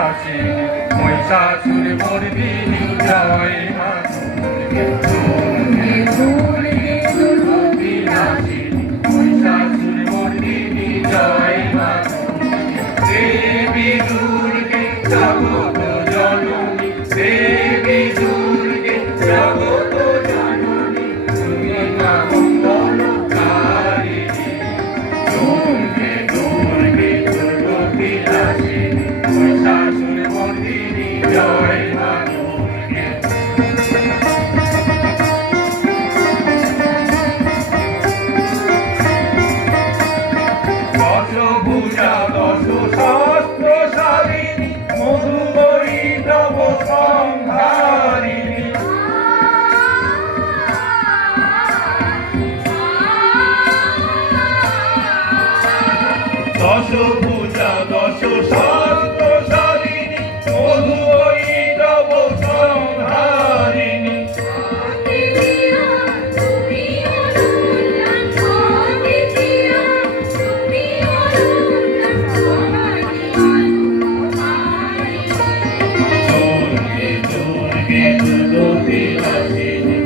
নাশিনী মহিষাসুর মর্দিনী জয় মা দুর্গে দুর্গে দুর্গে নাশিনী মহিষাসুর মর্দিনী জয় মা দুর্গে দেবী দুর্গে জগৎ জননী দেবী দুর্গে জগৎ জননী তুমি মা মঙ্গলকারিণী দুর্গে দুর্গে দুর্গে নাশিনী মহিষাসুর মর্দিনী জয় মা দুর্গে দশভুজা দশ সহস্রশালিনী মধুময়ী নব সংহারিণী দশভুজা দশ সহস্রশালিনী মধুময়ী নব সংহারিণী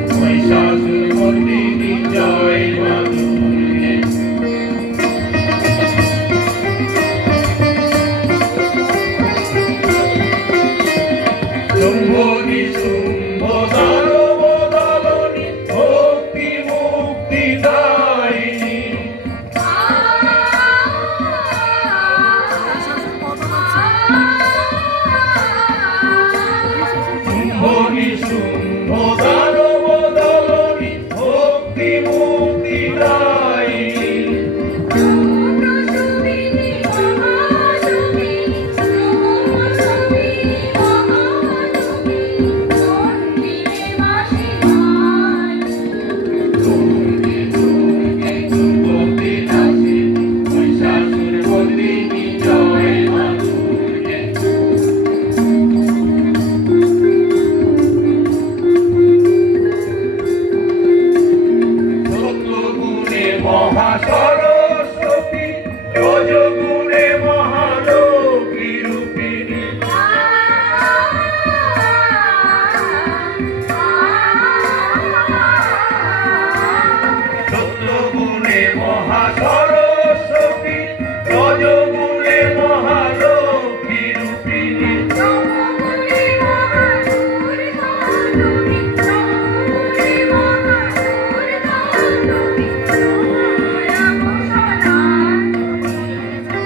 মহিষাসুর মর্দিনী জয় মা দুর্গে শম্ভনি শুম্ভ দানব দলনী ভক্তি মুক্তি দায়িনী শম্ভনি শুম্ভ দানব দলনী ভক্তি মুক্তি দায়িনী দুর্গে দুর্গে দুর্গতি নাশিনী মহিষাসুর মর্দিনী জয় মা দুর্গে সত্যগুণে মহাসরস্বতী রজগুণে মহালক্ষ্মী রূপিণী সত্যগুণে মহাসরস্বতী রজগুণে মহালক্ষ্মী রূপিণী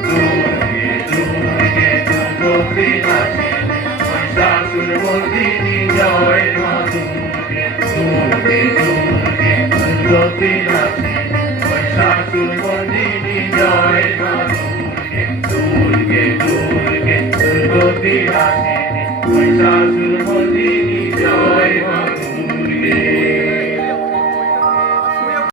দুর্গে দুর্গে দুর্গতি নাশিনী মহিষাসুর মর্দিনী জয় মা দুর্গে দুর্গে দুর্গে দুর্গতি নাশিনী মহিষাসুর মর্দিনী জয় মা দুর্গে দুর্গে দুর্গে দুর্গতি নাশিনী